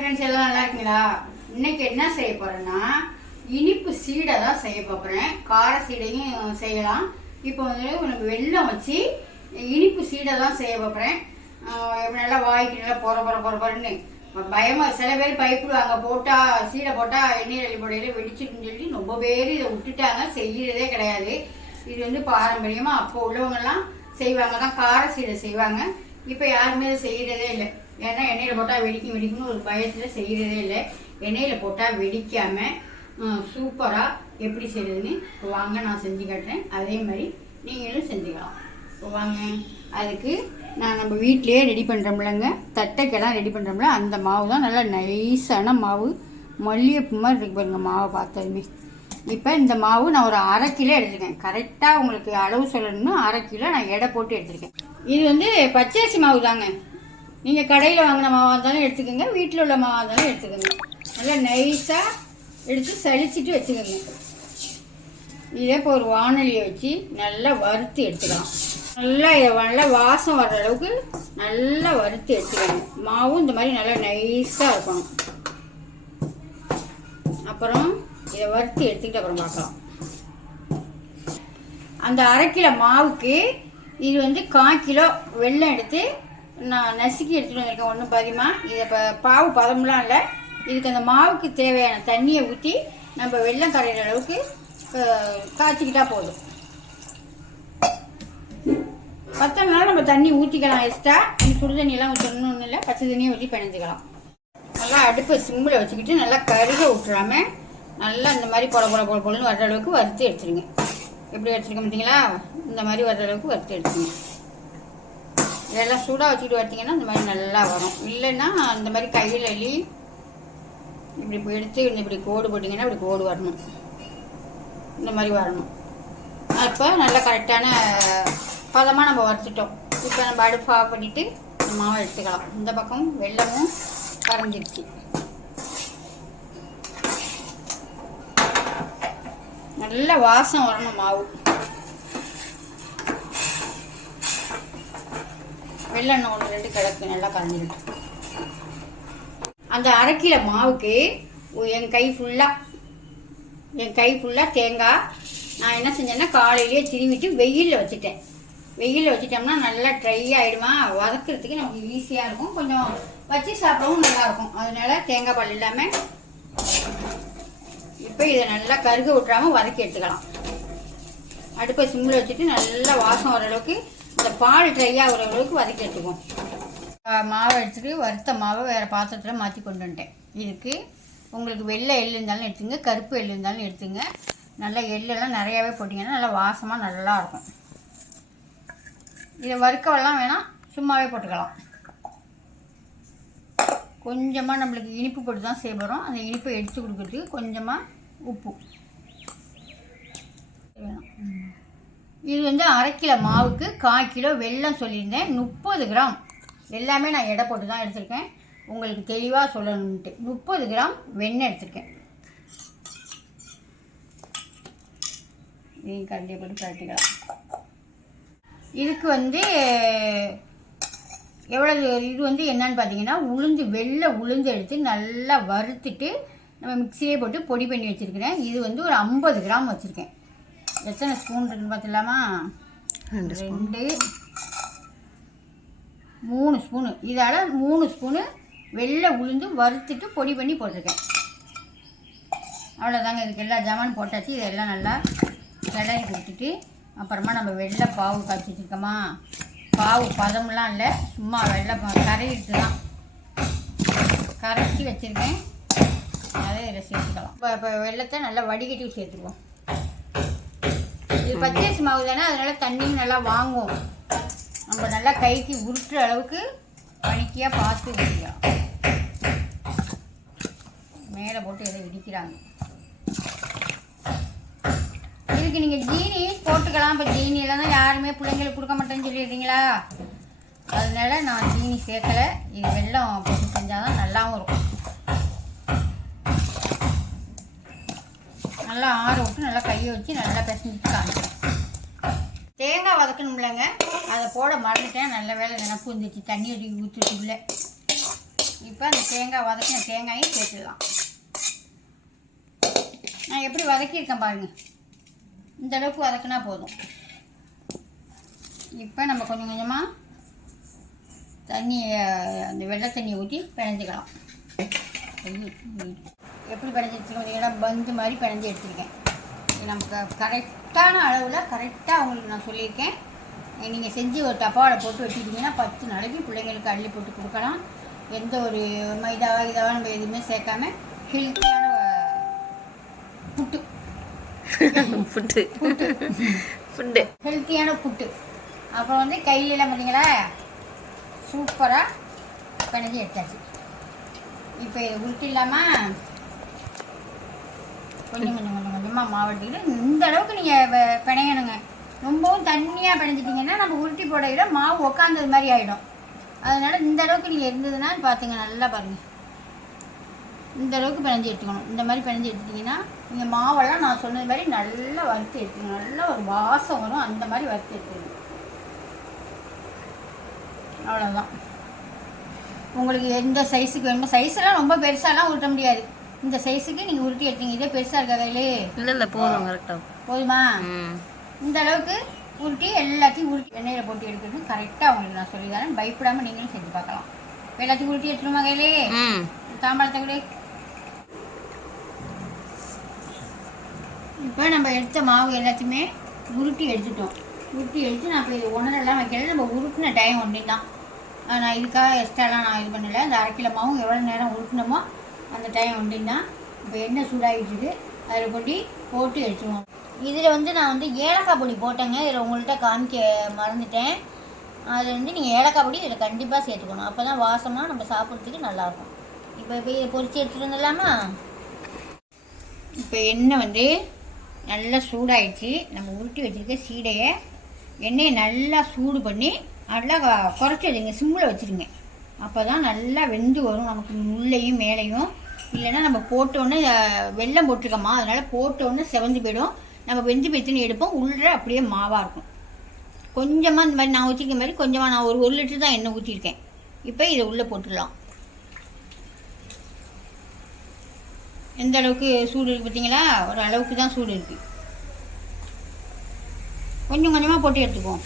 Friends எல்லாம் நல்லா இருக்கீங்களா? இன்னைக்கு என்ன செய்ய போறேன்னா இனிப்பு சீடை தான் செய்ய போகிறேன். கார சீடையும் செய்யலாம். இப்போ வந்து உனக்கு வெல்லம் வச்சு இனிப்பு சீடை தான் செய்ய போகிறேன். நல்லா வாய்க்கு நல்லா பொறன்னு பயமாக சில பேர் பயப்படுவாங்க. போட்டால் சீடை போட்டால் எண்ணெய் அள்ளிப்படையில் வெடிச்சுட்டுன்னு சொல்லி ரொம்ப பேர் இதை விட்டுட்டாங்க, செய்கிறதே கிடையாது. இது வந்து பாரம்பரியமாக அப்போ உள்ளவங்கெல்லாம் செய்வாங்க தான், கார சீடை செய்வாங்க. இப்போ யாருமே அதை செய்கிறதே இல்லை. ஏன்னா எண்ணெயில் போட்டால் வெடிக்கும்னு ஒரு பயத்தில் செய்கிறதே இல்லை. எண்ணெயில் போட்டால் வெடிக்காமல் சூப்பராக எப்படி செய்கிறதுன்னு இப்போ வாங்க நான் செஞ்சு காட்டுறேன். அதே மாதிரி நீங்களும் செஞ்சுக்கலாம். இப்போ வாங்க, அதுக்கு நான் நம்ம வீட்டிலையே ரெடி பண்ணுறோம்லங்க, தட்டைக்கெல்லாம் ரெடி பண்ணுறோம்ல, அந்த மாவு தான் நல்லா நைஸான மாவு, மல்லிகைப்பூ மாதிரி இருக்கு பாருங்க மாவை பார்த்ததுமே. இப்போ இந்த மாவு நான் ஒரு 1/2 கிலோ எடுத்துருக்கேன். கரெக்டாக உங்களுக்கு அளவு சொல்லணும்னா 1/2 கிலோ நான் எடை போட்டு எடுத்துருக்கேன். இது வந்து பச்சரிசி மாவு தாங்க. நீங்கள் கடையில் வாங்கின மாவாக இருந்தாலும் எடுத்துக்கோங்க, வீட்டில் உள்ள மாவாக இருந்தாலும் எடுத்துக்கோங்க. நல்லா நைஸாக எடுத்து சலிச்சிட்டு வச்சுக்கோங்க. இதே இப்போ ஒரு வானொலியை வச்சு நல்லா வறுத்து எடுத்துக்கலாம். நல்லா வாசம் வர்ற அளவுக்கு நல்லா வறுத்து எடுத்துக்கணும். மாவும் இந்த மாதிரி நல்லா நைஸாக இருக்கணும். அப்புறம் இதை வறுத்து எடுத்துக்கிட்டு அப்புறம் பார்க்கலாம். அந்த 1/2 கிலோ மாவுக்கு இது வந்து 1/4 கிலோ வெல்லம் எடுத்து நான் நசுக்கி எடுத்துகிட்டு வந்திருக்கேன். ஒன்றும் பாதிமா. இதை இப்போ பாவு பதம்லாம் இல்லை. இதுக்கு அந்த மாவுக்கு தேவையான தண்ணியை ஊற்றி நம்ம வெல்லம் கரையிற அளவுக்கு காய்ச்சிக்கிட்டா போதும். 10 நாள் நம்ம தண்ணி ஊற்றிக்கலாம். எக்ஸ்ட்ரா சுடு தண்ணியெல்லாம் ஊற்றணும்னு இல்லை, பச்சை தண்ணியை ஊற்றி பிணைஞ்சிக்கலாம். நல்லா அடுப்பை சிம்மில் வச்சுக்கிட்டு நல்லா கருக விட்டுறாமல் நல்லா இந்த மாதிரி பொலன்னு வர்ற அளவுக்கு வறுத்து எடுத்துருங்க. எப்படி வச்சுருக்க மாட்டிங்களா? இந்த மாதிரி வர்ற அளவுக்கு வறுத்து எடுத்துருங்க. இதெல்லாம் சூடாக வச்சுக்கிட்டு வறுத்திங்கன்னா இந்த மாதிரி நல்லா வரும். இல்லைன்னா இந்த மாதிரி கையில் அள்ளி இப்படி எடுத்து இப்படி கோடு போட்டிங்கன்னா இப்படி கோடு வரணும். இந்த மாதிரி வரணும். அப்போ நல்லா கரெக்டான பதமாக நம்ம வறுத்துட்டோம். இப்போ நம்ம அடுப்பு ஆஃப் பண்ணிவிட்டு இந்த மாவை எடுத்துக்கலாம். இந்த பக்கம் வெல்லமும் கரைஞ்சிருச்சு. நல்ல வாசம் வரணும் மாவு. வெல்லம் 1-2 கிடக்கு நல்லா கரைஞ்சிருக்கு. அந்த 1/2 கிலோ மாவுக்கு என் கை ஃபுல்லாக தேங்காய் நான் என்ன செஞ்சேன்னா காலையிலேயே திருவிட்டு வெயிலில் வச்சுட்டேன். வெயிலில் வச்சுட்டோம்னா நல்லா ட்ரை ஆகிடுமா, வதக்கிறதுக்கு நமக்கு ஈஸியாக இருக்கும், கொஞ்சம் வச்சு சாப்பிடவும் நல்லாயிருக்கும். அதனால தேங்காய் பால் இல்லாமல் இப்போ இதை நல்லா கருக விட்டுறாமல் வதக்கி எடுத்துக்கலாம். அடுப்பை சிம்மில் வச்சுட்டு நல்லா வாசம் வர அளவுக்கு இந்த பால் ட்ரை ஆகிற அளவுக்கு வதக்கி எடுத்துக்குவோம். மாவை எடுத்துகிட்டு வறுத்த மாவை வேறு பாத்திரத்தில் மாற்றி கொண்டு வந்துட்டேன். இதுக்கு உங்களுக்கு வெள்ளை எள்ளு இருந்தாலும் எடுத்துங்க, கருப்பு எள்ளு இருந்தாலும் எடுத்துங்க. நல்லா எள்ளெல்லாம் நிறையாவே போட்டிங்கன்னா நல்லா வாசமாக நல்லாயிருக்கும். இதை வறுக்கவெல்லாம் வேணாம், சும்மாவே போட்டுக்கலாம். கொஞ்சமாக நம்மளுக்கு இனிப்பு போட்டு தான் செய்ய போகிறோம். அந்த இனிப்பை எடுத்து கொடுக்குறதுக்கு கொஞ்சமாக உப்பு வேணும். இது வந்து 1/2 கிலோ மாவுக்கு 1/4 கிலோ வெல்லம் சொல்லியிருந்தேன். 30 கிராம் எல்லாமே நான் எடை போட்டு தான் எடுத்திருக்கேன். உங்களுக்கு தெளிவாக சொல்லணுன்ட்டு 30 கிராம் வெண்ணெய் எடுத்திருக்கேன். இதையும் கரண்டியை போட்டு கட்டிக்கலாம். இதுக்கு வந்து எவ்வளவு இது வந்து என்னன்னு பார்த்தீங்கன்னா, வெள்ளை உளுந்து எடுத்து நல்லா வறுத்துட்டு நம்ம மிக்சியே போட்டு பொடி பண்ணி வச்சுருக்கிறேன். இது வந்து ஒரு 50 கிராம் வச்சுருக்கேன். எத்தனை ஸ்பூன் இருக்குன்னு பார்த்துலாமா? 2 3 ஸ்பூனு. இதால் 3 ஸ்பூனு வெள்ளை உளுந்து வறுத்துட்டு பொடி பண்ணி போட்டிருக்கேன். அவ்வளோதாங்க. இதுக்கு எல்லா ஜாமான் போட்டாச்சு. இதெல்லாம் நல்லா கிளறி கொடுத்துட்டு அப்புறமா நம்ம வெள்ளை பாவு காய்ச்சி வச்சுருக்கோமா, பாவு பதம்லாம் இல்லை, சும்மா வெள்ளை கரையிட்டு தான் கரைச்சி வச்சுருக்கேன். அதை இதில் சேர்த்துக்கலாம். இப்போ வெள்ளத்தை நல்லா வடிகட்டி சேர்த்துக்குவோம். இது பச்சரிசி மாவு தானே, அதனால் தண்ணியும் நல்லா வாங்குவோம். நம்ம நல்லா கைக்கு உருட்டுற அளவுக்கு பனிக்கையாக பார்த்து ஊற்றிக்கலாம். மேலே போட்டு எதை இடிக்கிறாங்க. இதுக்கு நீங்கள் ஜீனி போட்டுக்கலாம். இப்போ ஜீனியெல்லாம் தான் யாருமே பிள்ளைங்களுக்கு கொடுக்க மாட்டேன்னு சொல்லிடுறீங்களா, அதனால நான் ஜீனி சேர்க்கலை. இது வெல்லம் போட்டு செஞ்சால் தான் நல்லாவும் இருக்கும். நல்லா ஆற விட்டு நல்லா கையை வச்சு நல்லா பிசைஞ்சிட்டு காமிக்கிறேன். தேங்காய் வதக்கணும்லங்க, அதை போட மறந்துட்டேன். நல்ல வேலை நினப்பு வந்துச்சு. தண்ணி ஊற்றிட்டுள்ள இப்போ அந்த தேங்காய் வதக்கின தேங்காயும் சேர்த்துடலாம். நான் எப்படி வதக்கியிருக்கேன் பாருங்கள், இந்த அளவுக்கு வதக்கினா போதும். இப்போ நம்ம கொஞ்சம் கொஞ்சமாக தண்ணி, அந்த வெள்ளை தண்ணியை ஊற்றி பிணைஞ்சிக்கலாம். எப்படி பிணைஞ்சி எடுத்துருக்கோம், பந்து மாதிரி பிணைஞ்சி எடுத்துருக்கேன். நமக்கு கரெக்டான அளவில் கரெக்டாக உங்களுக்கு நான் சொல்லியிருக்கேன். நீங்கள் செஞ்சு ஒரு டப்பாவில் போட்டு வச்சுக்கிட்டிங்கன்னா 10 நாளைக்கு பிள்ளைங்களுக்கு அள்ளி போட்டு கொடுக்கலாம். எந்த ஒரு மைதாவா இதாவா நம்ம எதுவுமே சேர்க்காம ஹெல்த்தியான புட்டு ஹெல்த்தியான புட்டு. அப்புறம் வந்து கையிலலாம் பார்த்தீங்களா சூப்பராக பிணைஞ்சி எடுத்தாச்சு. இப்போ இதை உருட்டு இல்லாமல் கொஞ்சம் கொஞ்சம் கொஞ்சம் கொஞ்சமாக மாவட்டிக்கிட்டு இந்த அளவுக்கு நீங்கள் பிணையணுங்க. ரொம்பவும் தண்ணியாக பிணைஞ்சிட்டிங்கன்னா நம்ம உருட்டி போடையில மாவு உக்காந்தது மாதிரி ஆகிடும். அதனால் இந்த அளவுக்கு நீங்கள் இருந்ததுன்னா பார்த்துங்க, நல்லா பாருங்கள், இந்த அளவுக்கு பிணைஞ்சி எடுத்துக்கணும். இந்த மாதிரி பிணைஞ்சி எடுத்துட்டிங்கன்னா நீங்கள் மாவெல்லாம் நான் சொன்னது மாதிரி நல்லா வறுத்து எடுத்துக்கணும். நல்லா ஒரு வாசம் வரும், அந்த மாதிரி வறுத்து எடுத்துக்கணும். அவ்வளோதான். உங்களுக்கு எந்த சைஸுக்கு வேணுமோ, சைஸெல்லாம் ரொம்ப பெருசாலாம் உருட்ட முடியாது. இந்த சைஸுக்கு நீங்கள் உருட்டி எடுத்தீங்க. இதே பெருசாக இருக்கா கையிலே? இல்லை போதும், கரெக்டாக போதுமா? இந்த அளவுக்கு உருட்டி எல்லாத்தையும் உருட்டி எண்ணெயில் போட்டு எடுக்கிறது கரெக்டாக உங்களுக்கு நான் சொல்லி தரேன். பயப்படாமல் நீங்களும் செஞ்சு பார்க்கலாம். எல்லாத்தையும் உருட்டி எடுத்துருமா கையிலே? தாம்பாளத்தை கூட. இப்போ நம்ம எடுத்த மாவு எல்லாத்தையுமே உருட்டி எடுத்துட்டோம். உருட்டி எடுத்து நான் இப்போ இது ஒன்றெல்லாம் வைக்கிறது நம்ம உருட்டின டைம் ஒன்று தான். நான் இதுக்காக எக்ஸ்ட்ராலாம் நான் இது பண்ணலை. அந்த 1/2 கிலோ மாவும் எவ்வளோ நேரம் உருட்டினமோ அந்த டைம் ஒன்று தான். இப்போ எண்ணெய் சூடாகிடுச்சுது, அதில் கொண்டு போட்டு எடுத்துருவோம். இதில் வந்து நான் வந்து ஏலக்காய் பொடி போட்டேங்க. இதில் உங்கள்கிட்ட காமிக்க மறந்துட்டேன். அதில் வந்து நீங்கள் ஏலக்காய் பொடி இதில் கண்டிப்பாக சேர்த்துக்கணும். அப்போ தான் வாசமாக நம்ம சாப்பிட்றதுக்கு நல்லாயிருக்கும். இப்போ போய் பொரிச்சு எடுத்துகிட்டு வந்துடலாமா? இப்போ எண்ணெய் வந்து நல்லா சூடாகிடுச்சு. நம்ம உருட்டி வச்சுருக்க சீடையை எண்ணெயை நல்லா சூடு பண்ணி நல்லா குறைச்சி வச்சுங்க, சிம்மில் வச்சுருங்க. அப்போ தான் நல்லா வெந்து வரும் நமக்கு உள்ளேயும் மேலேயும். இல்லைன்னா நம்ம போட்டோன்னே வெல்லம் போட்டிருக்கோமா, அதனால் போட்டோன்னே செவந்து போயிடும். நம்ம வெந்து போய்த்துன்னு எடுப்போம், உள்ளே அப்படியே மாவாக இருக்கும். கொஞ்சமாக இந்த மாதிரி நான் ஊற்றிக்க மாதிரி கொஞ்சமாக நான் ஒரு லிட்டர் தான் எண்ணெய் ஊற்றிருக்கேன். இப்போ இதை உள்ளே போட்டுடலாம். எந்த அளவுக்கு சூடு இருக்குது பார்த்தீங்களா? ஒரு அளவுக்கு தான் சூடு இருக்குது. கொஞ்சம் கொஞ்சமாக போட்டு எடுத்துக்குவோம்.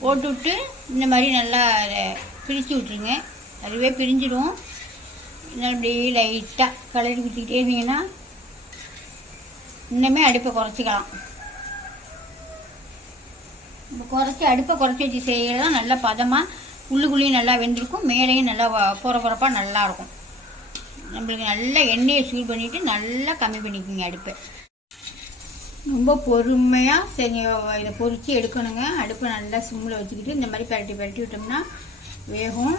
போட்டு விட்டு இந்த மாதிரி நல்லா பிரித்து விட்ருங்க. அதுவே பிரிஞ்சிடும். அப்படியே லைட்டாக கலரி ஊற்றிக்கிட்டே இருந்தீங்கன்னா இன்னுமே அடுப்பை குறைச்சிக்கலாம். இப்போ குறைச்சி அடுப்பை குறைச்சி வச்சு செய்கிறது தான் நல்லா பதமாக உள்ளுக்குள்ளேயும் நல்லா வெந்திருக்கும், மேலேயும் நல்லா பொறப்பாக நல்லாயிருக்கும். நம்மளுக்கு நல்லா எண்ணெயை சூடு பண்ணிவிட்டு நல்லா கம்மி பண்ணிக்கோங்க அடுப்பை. ரொம்ப பொறுமையாக செஞ்சு இதை பொரித்து எடுக்கணுங்க. அடுப்பை நல்லா சிம்மில் வச்சுக்கிட்டு இந்த மாதிரி பரட்டி விட்டோம்னா வேகும்.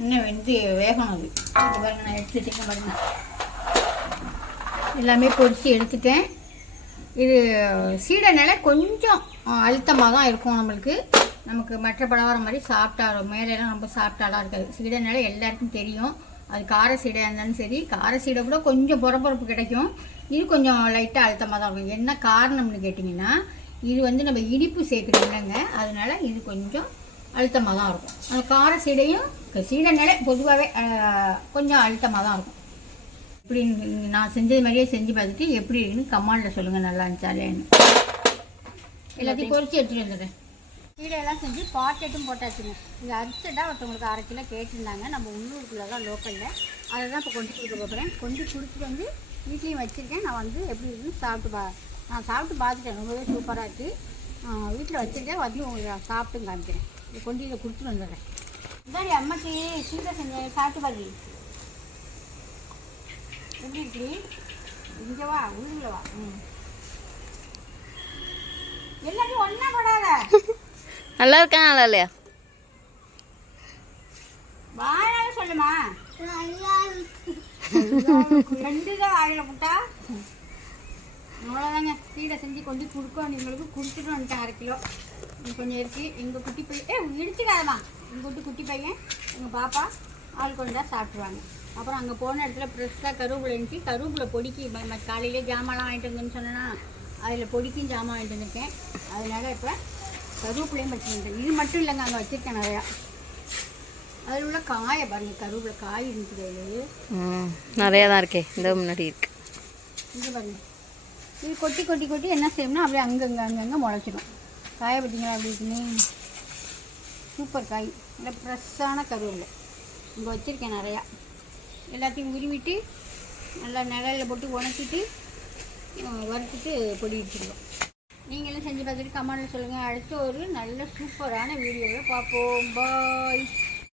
இன்னும் வெந்து வேகணும். அது இது பாருங்கள், நான் எடுத்துட்டேன் பாருங்க. எல்லாமே பொரித்து எடுத்துட்டேன். இது சீடைனால கொஞ்சம் அழுத்தமாக தான் இருக்கும். நமக்கு மற்ற பலகாரம் மாதிரி சாப்பிட்டாலும் மேலெல்லாம் ரொம்ப சாப்பிட்டாலாம் இருக்காது. சீடைனால எல்லாருக்கும் தெரியும். அது கார சீடையாக இருந்தாலும் சரி, கார சீடை கூட கொஞ்சம் பொறப்பொறப்பு கிடைக்கும். இது கொஞ்சம் லைட்டாக அழுத்தமாக தான் இருக்கும். என்ன காரணம்னு கேட்டிங்கன்னா, இது வந்து நம்ம இனிப்பு சேர்க்குறோம்லங்க, அதனால இது கொஞ்சம் அழுத்தமாக தான் இருக்கும். அந்த கார சீடையும் சீடைனாலே பொதுவாகவே கொஞ்சம் அழுத்தமாக தான் இருக்கும். இப்படி நான் செஞ்சது மாதிரியே செஞ்சு பார்த்துட்டு எப்படி இருக்குன்னு கமெண்டில் சொல்லுங்கள், நல்லா இருந்துச்சாலேன்னு. எல்லாத்தையும் பொரிச்சு எடுத்துகிட்டு வந்துடுறேன். சீடையெல்லாம் செஞ்சு பாக்கெட்டும் போட்டாச்சுங்க. இது அரிசட்டாக ஒருத்தவங்களுக்கு 1/2 கிலோ கேட்டிருந்தாங்க. நம்ம உள்ளூருக்குள்ளே தான் லோக்கலில். அதை தான் இப்போ கொண்டு கொடுக்க போகிறேன். கொண்டு கொடுத்துட்டு வந்து வீட்லேயும் வச்சுருக்கேன். நான் வந்து எப்படி இருக்குன்னு நான் சாப்பிட்டு பார்த்துட்டேன். ரொம்பவே சூப்பராக இருக்குது. வீட்டில் வச்சுருக்கேன். வந்து உங்களுக்கு சாப்பிட்டு காமிக்கிறேன். இதை கொண்டு இதை கொடுத்துட்டு வந்துடுறேன். இதாடி அம்மாச்சி சீடை செஞ்சேன், சாப்பிட்டு பாரு எப்படி இருக்கு. இங்கே வா, உள்ளுக்குள்ள வா. எல்லாத்தையும் ஒன்றா போடாத. நல்லா இருக்கா நல்லா இல்லையா? வாயால சொல்லுமா. 2 தான் வாயில போட்டா. அவ்வளோதாங்க. சீடை செஞ்சு கொண்டு கொடுக்கோம். நீங்களுக்கு கொடுத்துட்டு வந்துட்டேன் 1/2 கிலோ. கொஞ்சம் இருக்குது. எங்கள் குட்டி பையன் இடிச்சுக்காதம்மா. எங்கள் குட்டி பையன் எங்கள் பாப்பா ஆள் கொண்டா சாப்பிட்ருவாங்க. அப்புறம் அங்கே போன இடத்துல ஃப்ரெஷ்ஷாக கருவேப்பிலை இருந்துச்சு. கருவேப்பிலை பொடிக்கு காலையிலே ஜாமான்லாம் வாங்கிட்டு வந்தேன்னு சொன்னேன்னா அதில் பொடிக்கும் ஜாமான் வாங்கிட்டு வந்திருக்கேன். அதனால் இப்போ கருவேப்பிலையும் வச்சுருந்தேன். இது மட்டும் இல்லைங்க, அங்கே வச்சுருக்கேன் நிறையா. அதில் உள்ள காயை பாருங்கள், கருவேப்பிலை காய் இருந்துச்சு. அதில் நிறையா தான் இருக்கே, இந்த முன்னாடி இருக்கு. இங்கே பாருங்கள், இது கொட்டி கொட்டி கொட்டி என்ன செய்யணும்னா அப்படியே அங்கங்கே முளைச்சிடும். காயை பார்த்தீங்களா அப்படி இருக்குன்னு? சூப்பர் காய், இல்லை ஃப்ரெஷ்ஷான கருவேப்பிலை இங்கே வச்சுருக்கேன் நிறையா. எல்லாத்தையும் உருவிட்டு நல்லா நிழலில் போட்டு உணக்கிட்டு வறுத்துட்டு பொடி வச்சுருக்கோம். நீங்களும் செஞ்சு பார்த்துட்டு கமெண்டில் சொல்லுங்கள். அடுத்த ஒரு நல்ல சூப்பரான வீடியோவில் பார்ப்போம். பாய்.